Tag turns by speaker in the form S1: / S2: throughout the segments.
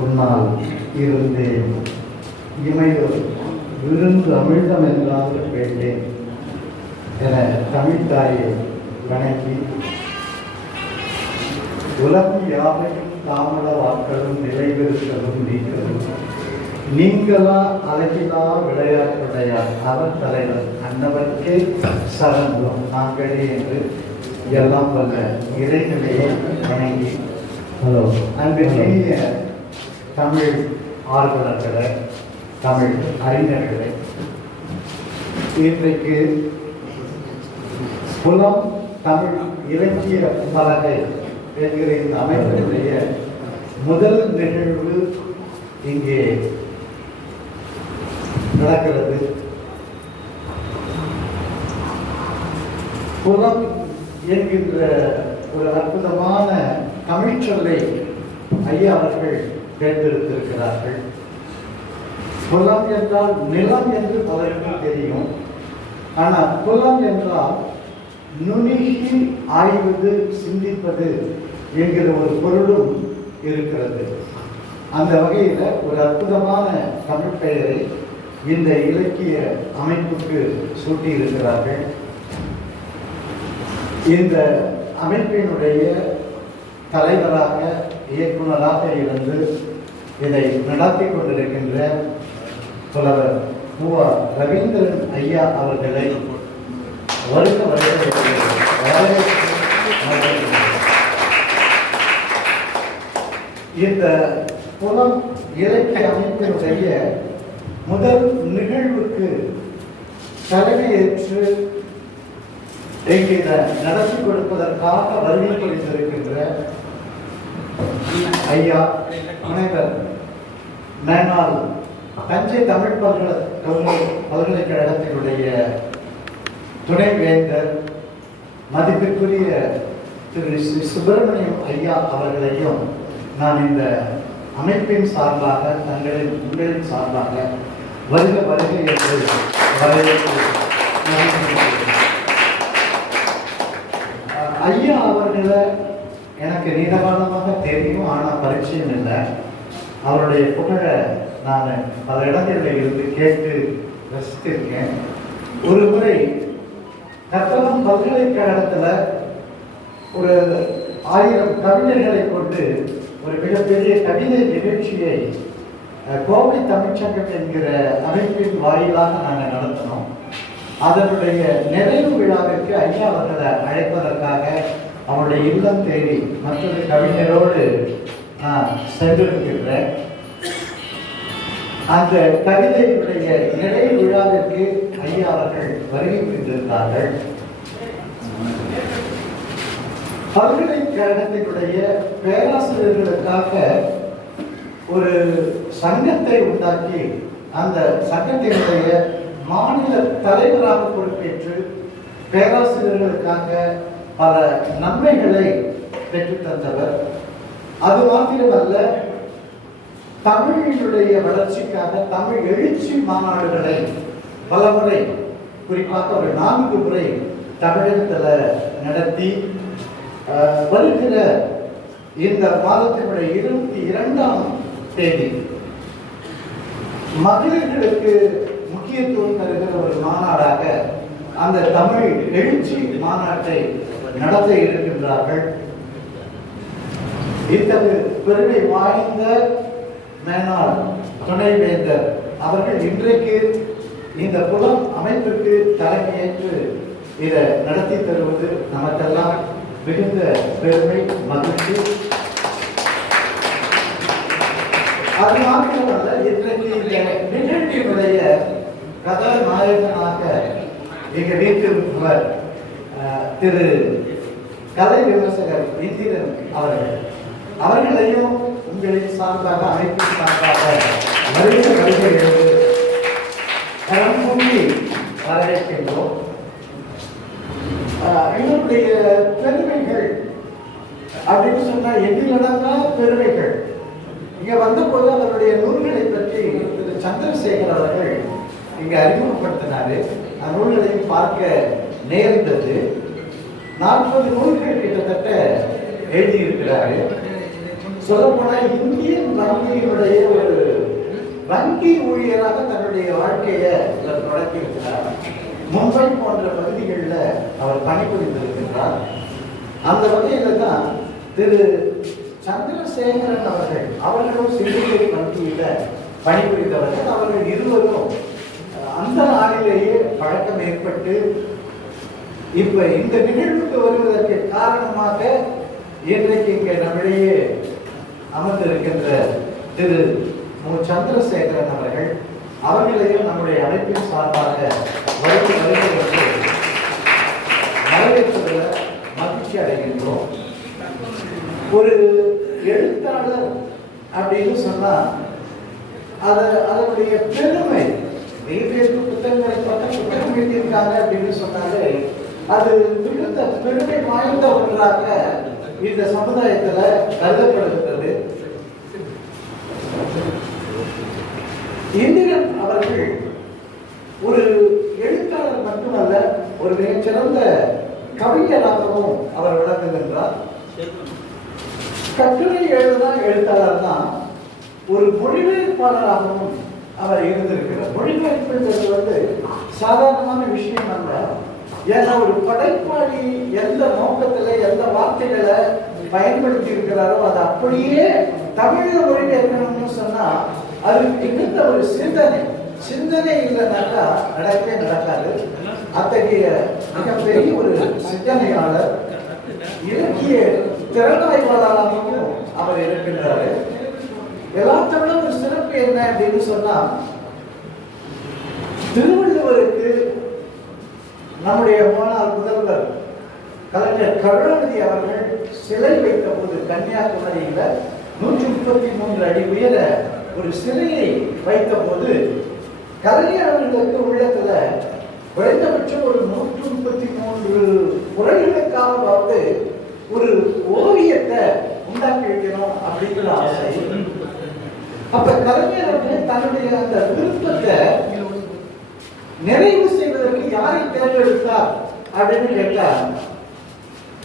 S1: உன்னால் இருந்தேன். இமையோர் விருந்து அமிழ்தம் என்றால் வேண்டேன் என தமிழ்தாயை வணங்கி உலகம் யாவையும் தாமத வாக்களும் நிலைபெறுத்தலும் நீக்கலும். நீங்களா அழகிலா விளையாட்டுடையார் அவர் தலைவர் அன்னவர்க்கே சரணம் நாங்களே என்று எல்லாம் வல்ல இறைநிலையை வணங்கி. ஹலோ அன்பு இனிய தமிழ் ஆர்வலர்களை தமிழ் அறிஞர்களை இன்றைக்கு புலம் தமிழ் இலக்கிய பலகை என்கிற இந்த அமைப்பினுடைய முதல் நிகழ்வு இங்கே நடக்கிறது. புலம் என்கின்ற ஒரு அற்புதமான தமிழ்ச்சொல்லை ஐயா அவர்கள் தேர்ந்தெடுத்திருக்கிறார்கள். புலம் என்றால் நிலம் என்று பலருக்கும் தெரியும். ஆனால் புலம் என்றால் நுணுகி ஆய்வது சிந்திப்பது என்கிற ஒரு பொருளும் இருக்கிறது. அந்த வகையில் ஒரு அற்புதமான தமிழ் பெயரை இந்த இலக்கிய அமைப்புக்கு சூட்டியிருக்கிறார்கள். இந்த அமைப்பினுடைய தலைவராக இயக்குனராக இருந்து இதை நடத்தி கொண்டிருக்கின்ற புலவர் பூவா ரவீந்திரன் ஐயா அவர்களை வருக இந்த புலம் இலக்கிய அமைப்பினுடைய முதல் நிகழ்வுக்கு தலைமையேற்று இதை நடத்தி கொடுப்பதற்காக வருகை புரிந்திருக்கின்ற ஐயா முனைவர் மேனால் தஞ்சை தமிழ் பல்கலை பல்கலைக்கழகத்தினுடைய துணைவேந்தர் மதிப்பிற்குரிய திரு ஸ்ரீ சுப்பிரமணியம் ஐயா அவர்களையும் நான் இந்த அமைப்பின் சார்பாக தங்களின் உங்களின் சார்பாக வருக வருக என்று வரவேற்று ஐயா அவர்களை எனக்கு நீண்டகாலமாக தெரியும் ஆனால் பரிச்சயம் இல்லை. அவருடைய புகழை நான் பல இடங்களில் இருந்து கேட்டு ரசித்திருக்கேன். ஒரு முறை கத்தலம் பல்கலைக்கழகத்தில் ஒரு ஆயிரம் கவிஞர்களை கொண்டு ஒரு மிகப்பெரிய கவிதை நிகழ்ச்சியை கோவை தமிழ்ச்சங்கம் என்கிற அமைப்பின் வாயிலாக நாங்கள் நடத்தினோம். அதனுடைய நிறைவு விழாவிற்கு ஐயா அவர்களை அழைப்பதற்காக அவருடைய இல்லம் தேடி மற்றொரு கவிஞரோடு நான் சென்றிருக்கின்றேன் அந்த கவிதையினுடைய நிலை விழாவிற்கு ஐயா அவர்கள் வருகை புரிந்திருந்தார்கள். பல்கலைக்கழகத்தினுடைய பேராசிரியர்களுக்காக ஒரு சங்கத்தை உண்டாக்கி அந்த சங்கத்தினுடைய மாநில தலைவராக பொறுப்பேற்று பேராசிரியர்களுக்காக பல நன்மைகளை பெற்றுத்தந்தவர் அது மாத்திரமல்ல தமிழினுடைய வளர்ச்சிக்காக தமிழ் எழுச்சி மாநாடுகளை பல முறை குறிப்பாக ஒரு நான்கு முறை தமிழகத்தில் நடத்தி அஹ், வருகிற இந்த மாதத்தினுடைய இருபத்தி இரண்டாம் தேதி மகளிர்களுக்கு முக்கியத்துவம் தருகிற ஒரு மாநாடாக அந்த தமிழ் எழுச்சி மாநாட்டை நடத்த இருக்கின்றார்கள். இத்தகு பெருமை வாய்ந்த மேனாள் துணைவேந்தர் அவர்கள் இன்றைக்கு இந்த புலம் அமைப்பிற்கு தலைமையேற்று இதை நடத்தி தருவது நமக்கெல்லாம் மிகுந்த பெருமை மகிழ்ச்சி. அது மாத்திரமல்ல இன்றைக்கு இந்த நிகழ்ச்சியினுடைய கதாநாயகனாக எங்கள் வீட்டில் திரு கலை விமர்சகர் இந்திரன் அவர்கள். அவர்களையும் உங்களை சார்பாக அமைப்பு சார்பாக வருகிற வருகைகளுக்கு கரம் கூப்பி வரவேற்கின்றோம். எங்களுடைய பெருமைகள் அப்படின்னு சொன்னா எண்ணிலடங்கா பெருமைகள். இங்க வந்தபோது அவருடைய நூல்களை பற்றி திரு சந்திரசேகர் அவர்கள் இங்க அறிமுகப்படுத்தினாரு. அந்த நூல்களையும் பார்க்க நேர்ந்தது. நாற்பது நூல்கள் கிட்டத்தட்ட எழுதியிருக்கிறாரு. சொல்ல இந்தியன் வங்கியினுடைய ஒரு வங்கி ஊழியராக தன்னுடைய வாழ்க்கையை இவர் தொடக்கியிருக்கிறார் மும்பை போன்ற பகுதிகளில் அவர் பணிபுரிந்திருக்கின்றார் அந்த வகையில் தான் திரு சந்திரசேகரன் அவர்கள் அவர்களும் சிண்டிகேட் வங்கியில் பணிபுரிந்தவர்கள். அவர்கள் இருவரும் அந்த நாளிலேயே பழக்கம் ஏற்பட்டு இப்ப இந்த நிகழ்வுக்கு வருவதற்கு காரணமாக இன்றைக்கு இங்கே நம்மிடையே அமர்ந்திருக்கின்ற திரு மு. சந்திரசேகரன் அவர்கள் அவர்களையும் நம்முடைய அமைப்பின் சார்பாக வருகை வருகிறது. வரவேற்பதில் மகிழ்ச்சி அடைகின்றோம். ஒரு எழுத்தாளர் அப்படின்னு சொன்னா அது அதனுடைய பெருமை நிறைய புத்தகங்களை பார்த்தா புத்தகம் எழுதியிருக்காங்க அப்படின்னு சொன்னாலே அது மிகுந்த பெருமை வாய்ந்த ஒன்றாக இந்த சமுதாயத்தில் கருதப்படுகிறது. இந்திரன் அவர்கள் ஒரு எழுத்தாளர் மட்டுமல்ல ஒரு மிகச்சிறந்த கவிஞராகவும் அவர் விளங்குகின்றார். கட்டுரை எழுதுனா எழுத்தாளர் தான் ஒரு மொழிபெயர்ப்பாளராகவும் அவர் இருந்திருக்கிறார். மொழிபெயர்ப்புன்றது வந்து சாதாரணமான விஷயம் அல்ல. ஏன்னா ஒரு படைப்பாளி எந்த நோக்கத்துல எந்த வார்த்தைகளை பயன்படுத்தி இருக்கிறாரோ அதை அப்படியே தமிழ மொழிபெயர்க்கணும்னு சொன்னா அது மிகுந்த ஒரு சிந்தனை. சிந்தனை இல்லைனாக்கா நடக்கவே நடக்காது. அத்தகைய மிகப்பெரிய ஒரு சிந்தனையாளர் இலக்கிய திறனாய்வாளராகவும் அவர் இருக்கின்றாரு. எல்லாத்தோட ஒரு சிறப்பு என்ன அப்படின்னு சொன்னா திருவள்ளுவருக்கு நம்முடைய முன்னாள் முதல்வர் கலைஞர் கருணாநிதி அவர்கள் சிலை வைத்த போது கன்னியாகுமரியில நூற்றி முப்பத்தி மூன்று அடி உயர ஒரு சிலையை வைத்த போது கலைஞர் உள்ளத்துல குறைந்தபட்சம் ஒரு நூற்றி முப்பத்தி மூன்று குரல்களுக்காகவாவது ஒரு ஓவியத்தை உண்டாக்கி வைக்கணும் அப்படிங்கிற ஆசை. அப்ப கலைஞர் அவர்கள் தன்னுடைய அந்த விருப்பத்தை நிறைவு செய்வதற்கு யாரை தேர்ந்தெடுத்தார் அப்படின்னு கேட்டார்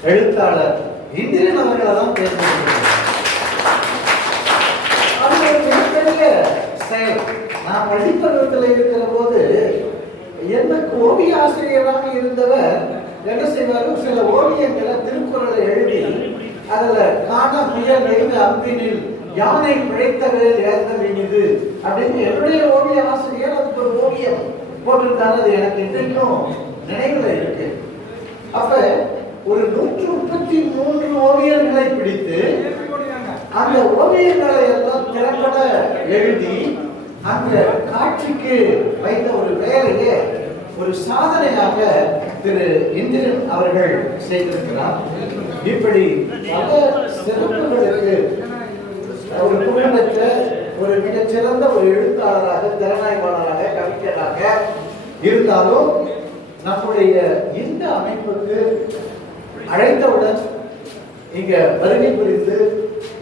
S1: எழுத்தாளர் இந்திரன் அவர்களை தான் தேர்ந்தெடுத்தார் அது ஒரு மிகப்பெரிய செயல் நான் பள்ளிப்பருவத்தில் இருக்கிற போது எனக்கு ஓவிய ஆசிரியராக இருந்தவர் என்ன செய்வாரு? சில ஓவியங்களை திருக்குறளை எழுதி அதுல காண புயல் நெய்த அம்பினில் யானை பிழைத்தது ஏற்ற இது அப்படின்னு என்னுடைய ஓவிய ஆசிரியர் அதுக்கு ஒரு ஓவியம் போட்டிருந்தாரு. அது எனக்கு இன்றைக்கும் நினைவுல இருக்கு. அப்ப ஒரு நூற்று முப்பத்தி மூன்று ஓவியங்களை பிடித்து அந்த ஓவியங்களை எல்லாம் திறம்பட எழுதி அந்த காட்சிக்கு வைத்த ஒரு வேலையை ஒரு சாதனையாக திரு இந்திரன் அவர்கள் செய்திருக்கிறார். இப்படி பல சிறப்புகளுக்கு ஒரு புகழ்பெற்ற ஒரு மிகச்சிறந்த ஒரு எழுத்தாளராக திறனாய்வாளராக கவிஞராக இருந்தாலும் நம்முடைய இந்த அமைப்புக்கு அழைத்தவுடன் இங்க வருகை புரிந்து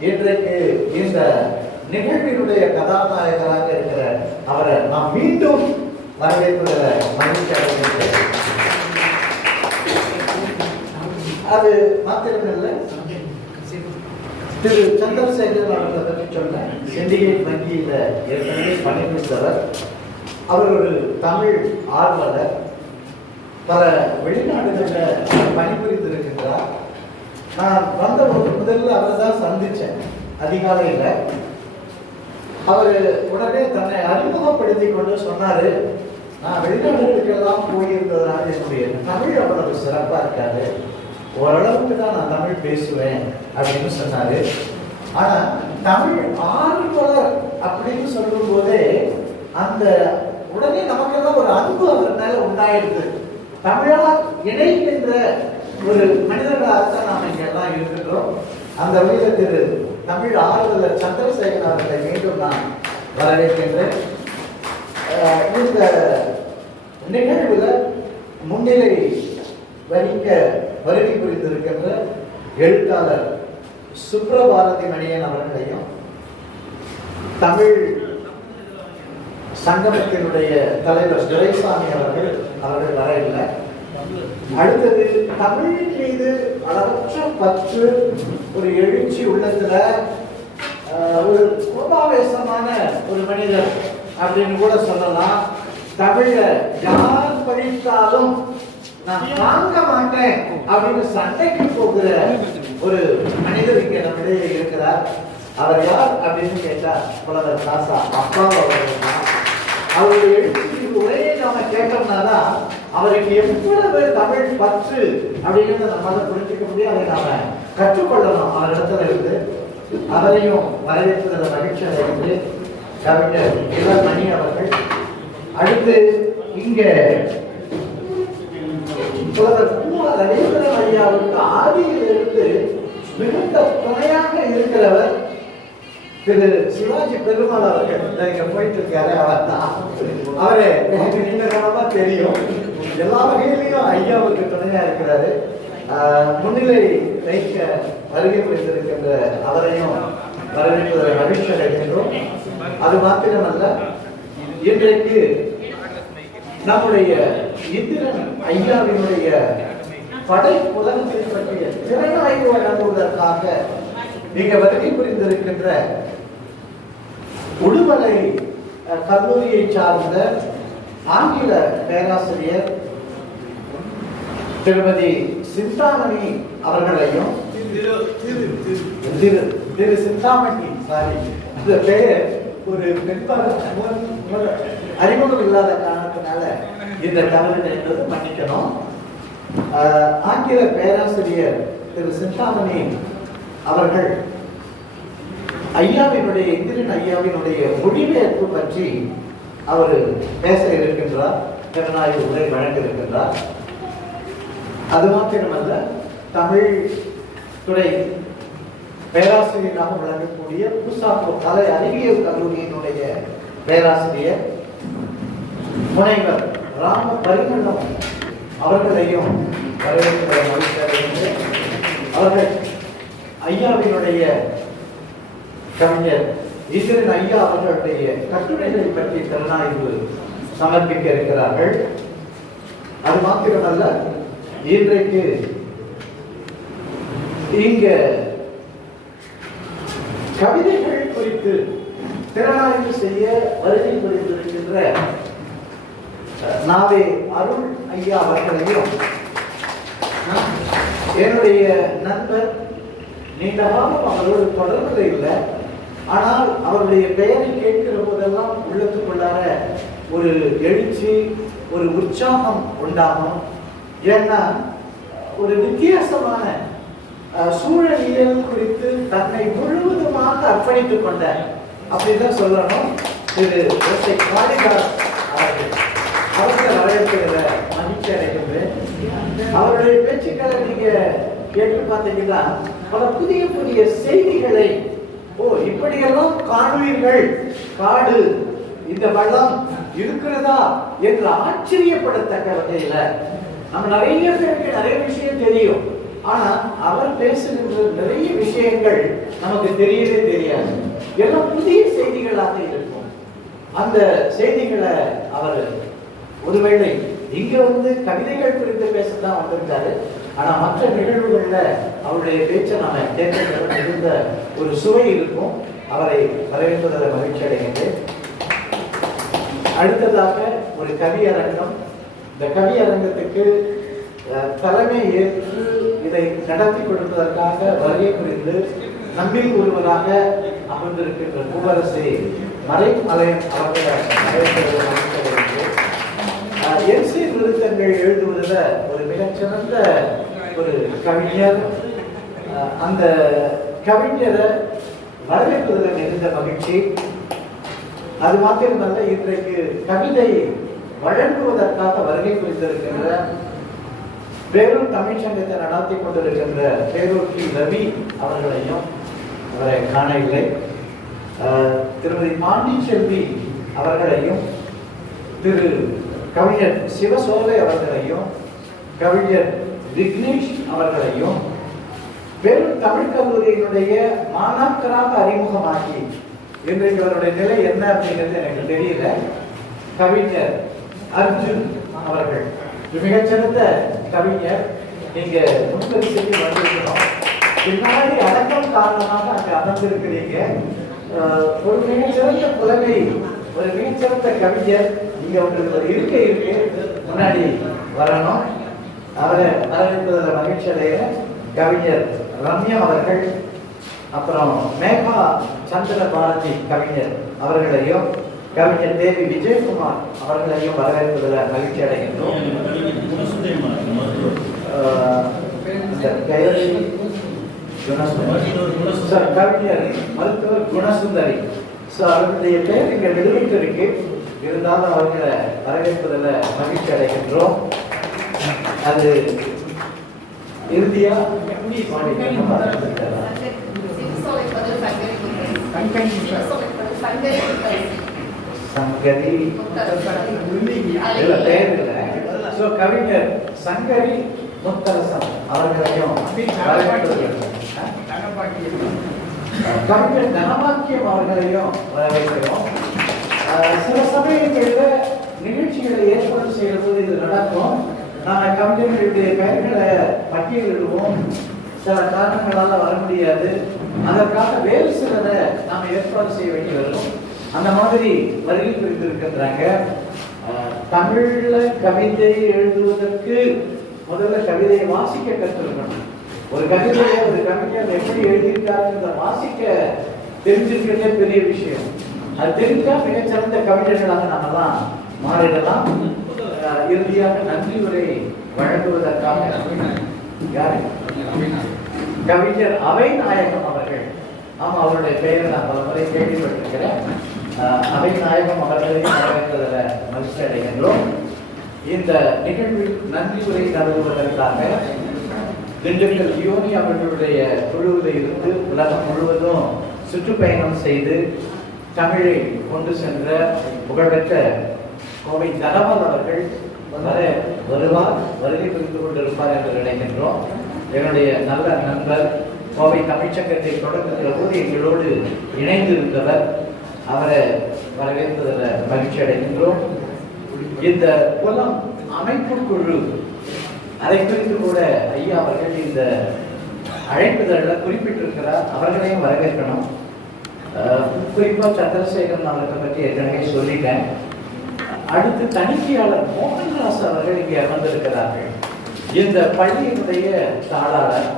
S1: இன்றைக்கு இந்த நிகழ்வினுடைய கதாநாயகராக இருக்கிற அவரை நாம் மீண்டும் வரவேற்பதில் மகிழ்ச்சி அடைகின்றேன். அது மாத்திரமில்லை. திரு சந்திரசேகரன் அவர்களை பற்றி சொன்ன சிண்டிகேட் வங்கியில் ஏற்கனவே பணிபுரிந்தவர். அவர் ஒரு தமிழ் ஆர்வலர். பல வெளிநாடுகளில் பணிபுரிந்திருக்கின்றார். நான் வந்த போது முதல்ல அவரை தான் சந்தித்தேன் அதிகாலையில். அவர் உடனே தன்னை அறிமுகப்படுத்தி கொண்டு சொன்னாரு நான் வெளிநாடுகளுக்கெல்லாம் போயிருந்ததுனால என்னுடைய தமிழ் அவ்வளவு சிறப்பா இருக்காது. ஓரளவுக்கு தான் நான் தமிழ் பேசுவேன் அப்படின்னு சொன்னாரு. ஆனா தமிழ் ஆர்வலர் அப்படின்னு சொல்லும் போதே அந்த உடனே நமக்கெல்லாம் ஒரு அன்பு அவர் மேல உண்டாயிடுது தமிழால் இணைகின்ற ஒரு மனிதர்களாக தான் நாம் இங்கெல்லாம் இருக்கின்றோம். அந்த வகையில் திரு தமிழ் ஆர்வலர் சந்திரசேகர் அவர்களை மீண்டும் நான் வரவேற்கின்றேன். இந்த நிகழ்வில் முன்னிலை வகிக்க வருகை புரிந்திருக்கின்ற எழுத்தாளர் சுப்ரபாரதி மணியன் அவர்களையும் தமிழ் சங்கமத்தினுடைய தலைவர் துரைசாமி அவர்கள் அவர்கள் வர இல்லை. அடுத்தது தமிழ் மீது அளவற்ற பற்று ஒரு எழுச்சி உள்ளத்துல ஒரு கோபாவேசமான ஒரு மனிதர் அப்படின்னு கூட சொல்லலாம். தமிழ யார் படித்தாலும் நான் தாங்க மாட்டேன் அப்படின்னு சண்டைக்கு போகிற ஒரு மனிதர் இங்க நம்மிடையே இருக்கிறார். அவர் யார் அப்படின்னு கேட்டா புலவர் தாசா. அப்பா அவர்கள் அவருடைய எழுத்து உரையை நாம கேட்டோம்னா தான் அவருக்கு எவ்வளவு தமிழ் பற்று அப்படிங்கிறத நம்மளால புரிஞ்சுக்க முடியும். அதை நாம கற்றுக்கொள்ளணும். அவரிடத்துல இருந்து அவரையும் வரவேற்பதில் மகிழ்ச்சி அடைந்து கவிஞர் இளமணி அவர்கள். அடுத்து இங்க ரவீந்திரன் ஐயாவுக்கு ஆதியிலிருந்து மிகுந்த துணையாக இருக்கிறவர் திரு சிவாஜி பெருமாள் அவர்கள். இங்க போயிட்டு இருக்காரு. அவர் தான் அவரு எனக்கு நீண்ட காலமா தெரியும். எல்லா வகையிலையும் ஐயாவுக்கு துணையா இருக்கிறாரு. ஆஹ் முன்னிலை வைக்க வருகை புரிந்திருக்கின்ற அவரையும் வரவேற்பதில் மகிழ்ச்சி அடைகின்றோம். அது மாத்திரமல்ல இன்றைக்கு நம்முடைய இந்திரன் ஐயாவினுடைய படை புலன்களை பற்றிய திறனாய்வு வழங்குவதற்காக இங்க வருகை புரிந்திருக்கின்ற உடுமலை அஹ், கல்லூரியை சார்ந்த ஆங்கில பேராசிரியர் திருமதி சிந்தாமணி அவர்களையும் திரு திரு சிந்தாமணி சாரி இந்த பெயர் ஒரு பெண்பாக அறிமுகம் இல்லாத காரணத்தினால இந்த தவறு என்பது மன்னிக்கணும். ஆஹ், ஆங்கில பேராசிரியர் திரு சிந்தாமணி அவர்கள் ஐயாவினுடைய இந்திரன் ஐயாவினுடைய மொழிபெயர்ப்பு பற்றி அவர் பேச இருக்கின்றார் திறனாய்வு உரை வழங்க இருக்கின்றார். அது மாத்திரமல்ல தமிழ் துறை பேராசிரியராக வழங்கக்கூடிய பூசாப்பூர் கலை அறிவியல் கல்லூரியினுடைய பேராசிரியர் முனைவர் ராம பரிமளம் அவர்களையும் வரவேற்கிற மகிழ்ச்சி அவர்கள் ஐயாவினுடைய கவிஞர் ஈஸ்வரன் ஐயா அவர்களுடைய கட்டுரைகளை பற்றி திறனாய்வு சமர்ப்பிக்க இருக்கிறார்கள். அது மாத்திரமல்ல இன்றைக்கு இங்க கவிதைகள் குறித்து திறனாய்வு செய்ய வருகை புரிந்திருக்கின்ற நாவே அருள் ஐயா அவர்களையும் என்னுடைய நண்பர் நீண்ட காலம் அவரோடு தொடர்பில் இல்லை ஆனால் அவருடைய பெயரை கேட்கிற போதெல்லாம் உள்ளத்துக்குள்ளார ஒரு எழுச்சி ஒரு உற்சாகம் உண்டாகும். ஏன்னா ஒரு வித்தியாசமான சூழலியல் குறித்து தன்னை முழுவதுமாக அர்ப்பணித்துக் கொண்ட அப்படின்னு சொல்லணும் திரு எஸ் ஐ காளிதாஸ் அவர்கள். அவர்களை வரவேற்கிற மகிழ்ச்சி அடைகின்றேன். அவருடைய பேச்சுக்களை நீங்க கேட்டு பார்த்தீங்கன்னா பல புதிய புதிய செய்திகளை ஓ இப்படியெல்லாம் காணுவீர்கள். காடு இந்த வளம் இருக்கிறதா? என்று ஆச்சரியப்படத்தக்க வகையில நம்ம நிறைய பேருக்கு நிறைய விஷயம் தெரியும். ஆனா அவர் பேசுகின்ற நிறைய விஷயங்கள் நமக்கு தெரியவே தெரியாது. எல்லாம் புதிய செய்திகளாக இருக்கும். அந்த செய்திகளை அவர் ஒருவேளை இங்க வந்து கவிதைகள் குறித்து பேசத்தான் வந்திருக்காரு. ஆனா மற்ற நிகழ்வுகள்ல அவருடைய பேச்சை நாம கேட்கிறது இருந்த ஒரு சுவை இருக்கும். அவரை வரவேற்பதில் மகிழ்ச்சி அடைகின்றேன் அடுத்ததாக ஒரு கவியரங்கம். இந்த கவி அரங்கத்துக்கு தலைமை ஏற்று இதை நடத்தி கொடுப்பதற்காக வருகை புரிந்து நம்மில் ஒருவராக அமர்ந்திருக்கின்ற பூவரசி மறைமலையன் அவர்களை வரவேற்பதில் என்சி விருத்தங்கள் எழுதுவதில் ஒரு மிகச்சிறந்த ஒரு கவிஞர். அந்த கவிஞரை வரவேற்பதில் மிகுந்த மகிழ்ச்சி. அது மாத்திரமல்ல இன்றைக்கு கவிதை வழங்குவதற்காக வருகை புரிந்திருக்கின்ற பேரூர் தமிழ் சங்கத்தை நடத்தி கொண்டிருக்கின்ற பேரூர் கி. ரவி அவர்களையும் அவரை காணவில்லை. திருமதி பாண்டிச்செல்வி அவர்களையும் திரு. கவிஞர் சிவசோலை அவர்களையும் கவிஞர் விக்னேஷ் அவர்களையும் பெரும் தமிழ் கல்லூரியினுடைய மாணாக்கராக அறிமுகமாக்கி இன்றைக்கு அவருடைய நிலை என்ன அப்படிங்கிறது எனக்கு தெரியல. கவிஞர் அர்ஜுன் அவர்கள். மிகச்சிறந்த கவிஞர். நீங்க முன்பரிசைக்கு வந்திருக்கணும் பின்னாடி அடக்கம் காரணமாக அங்க அமர்ந்திருக்கிறீங்க. ஒரு மிகச்சிறந்த புலமை ஒரு மிகச்சிறந்த கவிஞர். இங்க உங்களுக்கு ஒரு இருக்கை இருக்கு முன்னாடி வரணும். அவரை வரவேற்பதில் மகிழ்ச்சி அடைய கவிஞர் ரம்யா அவர்கள் அப்புறம் மேகா சந்திர பாரதி கவிஞர் அவர்களையும் கவிஞர் தேவி விஜயகுமார் அவர்களையும் வரவேற்பதில் மகிழ்ச்சி அடைகின்றோம். கவிஞர் மருத்துவர் குணசுந்தரி. ஸோ அவர்களுடைய பெயர் இங்கே நிரூபித்திருக்கு இருந்தாலும் அவர்களை வரவேற்பதில் மகிழ்ச்சி அடைகின்றோம். அது இறுதியா சங்கரி இல்ல ஸோ கவிஞர் சங்கரி முத்தரசன் அவர்களையும் கவிஞர் தனபாக்கியம் அவர்களையும் வரவேற்கிறோம் சில சமயங்களில் நிகழ்ச்சிகளை ஏற்பாடு செய்யும்போது இது நடக்கும். நாங்கள் கவிஞர்களுடைய பெயர்களை பட்டியலிடுவோம். சில காரணங்களால் வர முடியாது. அதற்காக வேறு சிலரை நாம் ஏற்பாடு செய்ய வேண்டி வரும். அந்த மாதிரி வருகை புரிந்திருக்கின்றாங்க. தமிழ்ல கவிதை எழுதுவதற்கு முதல்ல கவிதையை வாசிக்க கற்றுக்கணும். ஒரு கவிதையை ஒரு கவிஞர் எப்படி எழுதியிருக்காருன்ற வாசிக்க தெரிஞ்சிருக்கிறதே பெரிய விஷயம். அது தெரிஞ்சா மிகச்சிறந்த கவிஞர்களாக தான் மாறிடலாம். இறுதியாக நன்றி உரை வழங்குவதற்காக யாரு? கவிஞர் அவை நாயகம் அவர்கள். ஆமா அவருடைய பெயரை நான் பல முறை கேள்விப்பட்டிருக்கிறேன். அவை நாயகம் அவர்களையும் வரவேற்பதில் மகிழ்ச்சி அடைகின்றோம் இந்த நிகழ்வில் நன்றி உரை தருவதற்காக திண்டுக்கல் யோனி அவர்களுடைய குழுவில் இருந்து உலகம் முழுவதும் சுற்றுப்பயணம் செய்து தமிழை கொண்டு சென்ற புகழ்பெற்ற கோவை தகவல் அவர்கள் வர வருவார் வருகை புரிந்து கொண்டிருப்பார் என்று நினைக்கின்றோம். என்னுடைய நல்ல நண்பர் கோவை தமிழ்ச்சங்கத்தை தொடங்குகிற போது எங்களோடு இணைந்திருந்தவர் அவரை வரவேற்பதில் மகிழ்ச்சி அடைகின்றோம். இந்த புலம் அமைப்பு குழு அதை குறித்து கூட ஐயா அவர்கள் இந்த அழைப்புதலில் குறிப்பிட்டிருக்கிறார். அவர்களையும் வரவேற்கணும். குறிப்பாக சந்திரசேகரன் அவர்களை பற்றி ஏற்கனவே சொல்லிட்டேன். அடுத்து தணிக்கையாளர் மோகன்தாஸ் அவர்கள் இங்கே அமர்ந்திருக்கிறார்கள். இந்த பள்ளியினுடைய தாளாளர்.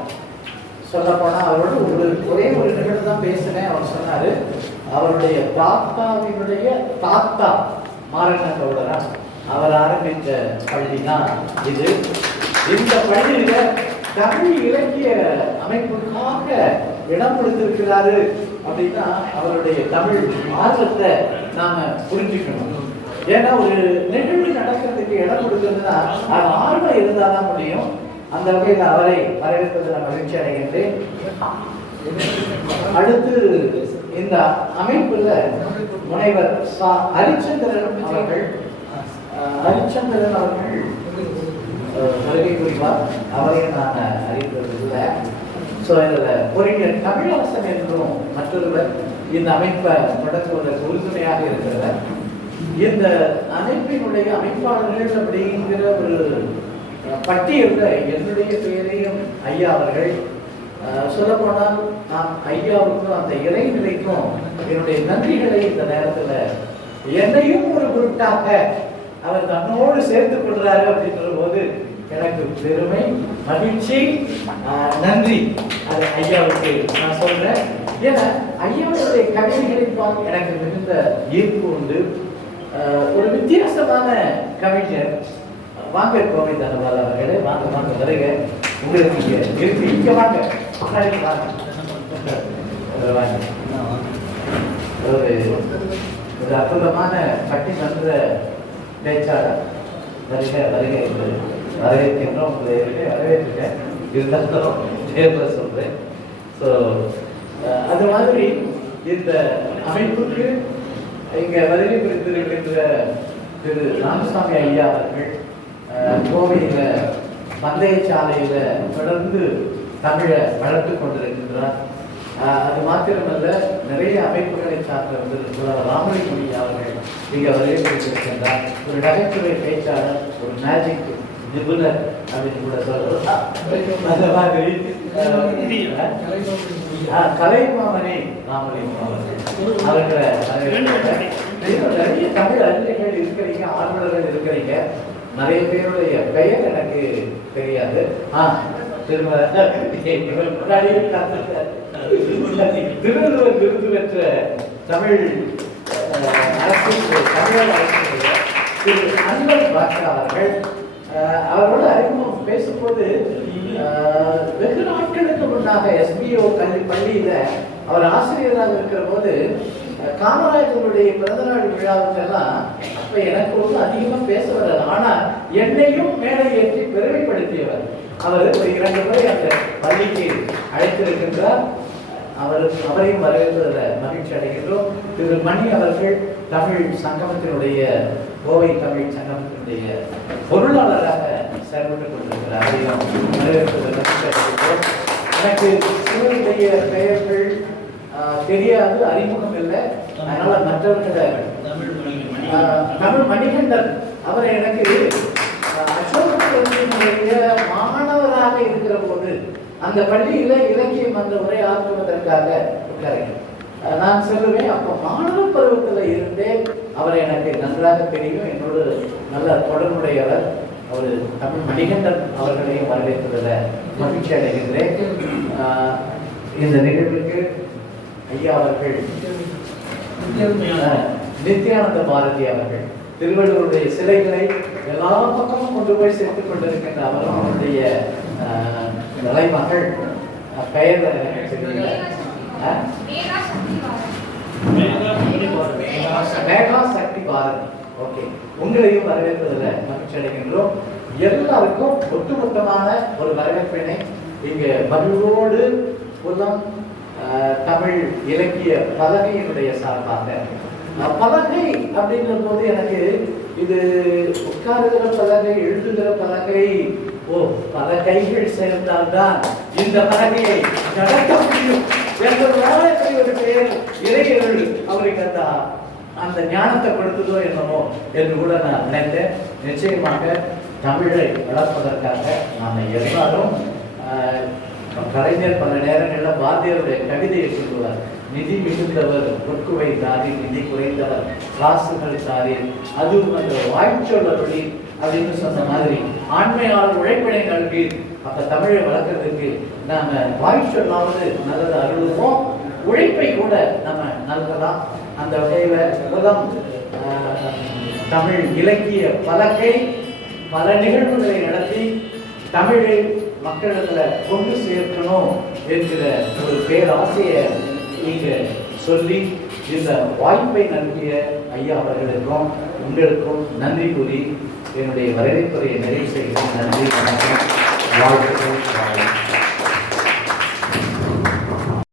S1: சொல்லப்போனால் அவரோட ஒரு ஒரே ஒரு நிகழ்வு தான் பேசினேன். அவர் சொன்னார் அவருடைய தாத்தாவினுடைய தாத்தா மாரண கவுடரா அவர் ஆரம்பித்த பள்ளி தான் இது. இந்த பள்ளியில தமிழ் இலக்கிய அமைப்புக்காக இடம் கொடுத்திருக்கிறாரு அப்படின்னா அவருடைய தமிழ் ஆர்வத்தை நாம புரிஞ்சுக்கணும். ஏன்னா ஒரு நிகழ்வு நடக்கிறதுக்கு இடம் கொடுக்கிறதுனா அது ஆர்வம் இருந்தாதான் முடியும். அந்த வகையில் அவரை வரவேற்பதில் மகிழ்ச்சி அடைகின்றேன். அடுத்து இந்த அமைப்புல முனைவர் சா ஹரிச்சந்திரன் அவர்கள் ஹரிச்சந்திரன் அவர்கள் வருகை புரிவார். அவரையும் நான் அறிந்ததில்லை. ஸோ இதில் பொறிஞர் தமிழரசன் என்றும் மற்றொருவர் இந்த அமைப்பை தொடங்குவதற்கு உறுதுணையாக இருக்கிறவர். இந்த அமைப்பினுடைய அமைப்பாளர்கள் அப்படிங்கிற ஒரு பட்டியலில் என்னுடைய பெயரையும் ஐயா அவர்கள் சொல்ல போனால் நான் ஐயாவுக்கும் அந்த இறைநிலைக்கும் என்னுடைய நன்றிகளை இந்த நேரத்தில் என்னையும் ஒரு குருட்டாக அவர் தன்னோடு சேர்த்துக் கொள்றாரு அப்படின்ற போது எனக்கு பெருமை மகிழ்ச்சி நன்றி. அது ஐயாவுக்கு நான் சொல்றேன். ஏன்னா ஐயாவுடைய கவிதைகளை பார்த்து எனக்கு மிகுந்த ஈர்ப்பு உண்டு. ஒரு வித்தியாசமான கவிஞர் வாங்க கோவை தனபால் அவர்களே வாங்க வாங்க வருக. உங்களுக்கு இங்க இருக்கு. இங்க வாங்க. ஒரு ஒரு அற்புதமான கட்டி தந்த பேச்சாளர் வருகை வருகை என்பது வரவேற்கின்றோம் உங்களை ஏற்கனவே வரவேற்றுட்டேன் இருந்தாலும் தேர்தல் சொல்றேன் ஸோ அது மாதிரி இந்த அமைப்புக்கு இங்கே வருகை குறித்திருக்கின்ற திரு ராமசாமி ஐயா அவர்கள் கோவையில் கோவையில தொடர்ந்து தமிழை வளர்த்து கொண்டிருக்கின்றார். அது மாத்திரமல்ல நிறைய அமைப்புகளை சார்ந்த ராமலிங்கமணி அவர்கள் இங்கே வருகை ஒரு நகைச்சுவை பேச்சாளர் ஒரு மேஜிக் நிபுணர் அப்படின்னு கூட சொல்லலாம். அந்த மாதிரி அஹ், கலைமாமணி ராமலிங்கம் அவர்கள். அவர்களை நிறைய தமிழ் அறிஞர்கள் இருக்கிறீங்க ஆர்வலர்கள் இருக்கிறீங்க. நிறைய பேருடைய பெயர் எனக்கு தெரியாது. ஆ திரும்ப முன்னாடியே திருவள்ளுவர் விருது பெற்ற தமிழ் அரசு தமிழக அரசு திரு அன்பர் பாஷா அவர்கள் அவரோடு அறிமுகம் பேசும்போது வெகு நாட்களுக்கு முன்னாக எஸ்பிஓ கல்வி பள்ளியில அவர் ஆசிரியராக இருக்கிற போது காமராஜருடைய பிறந்தநாள் விழாவுக்கெல்லாம் அப்ப எனக்கு வந்து அதிகமா பேச வராது ஆனா என்னையும் மேலே ஏற்றி பெருமைப்படுத்தியவர். அவர் ஒரு இரண்டு முறை அந்த பள்ளிக்கு அழைத்திருக்கின்றார். அவர் அவரையும் வரவேற்பதில் மகிழ்ச்சி அடைகின்றோம். திரு. மணி அவர்கள் தமிழ் சங்கமத்தினுடைய கோவை தமிழ் சங்கமத்தினுடைய பொருளாளராக செயல்பட்டுக் கொண்டிருக்கிறார். அவரையும் வரவேற்பதில் எனக்கு சிலருடைய பெயர்கள் தெரியாது அறிமுகம் இல்லை. அதனால மற்றவர்களை தமிழ் மணிகண்டன். அவரை எனக்கு ஆஹ், அசோக கல்லூரியினுடைய மாணவராக இருக்கிற போது அந்த பள்ளியில இலக்கியம் அந்த உரை ஆற்றுவதற்காக உட்காருங்க நான் சொல்லுவேன் அப்போ மாணவ பருவத்துல இருந்தே அவரை எனக்கு நன்றாக தெரியும். என்னோடு நல்ல தொடர்புடையவர் அவர் தமிழ் மணிகண்டன் அவர்களையும் வரவேற்பதில் மகிழ்ச்சி அடைகின்றேன். ஆஹ், இந்த நிகழ்வுக்கு ஐயா அவர்கள் நித்யானந்த பாரதி அவர்கள் திருவள்ளுவருடைய சிலைகளை எல்லா பக்கமும் கொண்டு போய் சேர்த்துக் கொண்டிருக்கின்ற அவரும் அவருடைய மலைமகள் பெயர் மேகா சக்தி பாரதி. ஓகே. உங்களையும் வரவேற்பதில் மகிழ்ச்சி அடைகின்றோம். எல்லாருக்கும் ஒட்டுமொத்தமான ஒரு வரவேற்பினை இங்க மகிழ்வோடு புலம் தமிழ் இலக்கிய பலகையினுடைய சார்பாக. பலகை அப்படிங்கிற போது எனக்கு இது உட்காருகிற பலகை எழுதுகிற பலகை ஓ பல கைகள் சேர்ந்தால்தான் இந்த பலகையை நடக்க முடியும் என்பதனால இப்படி ஒரு பெயர் இறையருள் அவருக்கு அந்த அந்த ஞானத்தை கொடுத்ததோ என்னமோ என்று கூட நான் நினைத்தேன். நிச்சயமாக தமிழை வளர்ப்பதற்காக நாம் எல்லாரும் கலைஞர் பல நேரங்களில் பாரதியாருடைய கவிதையை சொல்லுவார். நிதி மிகுந்தவர் பொற்குவை தாரி நிதி குறைந்தவர் காசுகள் தாரி அதுவும் அந்த வாய்ச்சொல்லபடி அப்படின்னு சொன்ன மாதிரி ஆண்மையால் உழைப்பினை கல்வி அந்த தமிழை வளர்க்கறதுக்கு நாம வாய்ச்சொல்லாவது நல்லது அருளுவோம். உழைப்பை கூட நம்ம நல்கலாம். அந்த வகையில முதல் தமிழ் இலக்கிய பலகை பல நிகழ்வுகளை நடத்தி தமிழை மக்களிடத்தில் கொண்டு சேர்க்கணும் என்கிற ஒரு பேராசையை நீங்கள் சொல்லி இந்த வாய்ப்பை நல்கிய ஐயா அவர்களுக்கும் உங்களுக்கும் நன்றி கூறி என்னுடைய வரவேற்புரையை நிறைவு செய்கிறேன். நன்றி வணக்கம். வாழ்த்துக்கள்.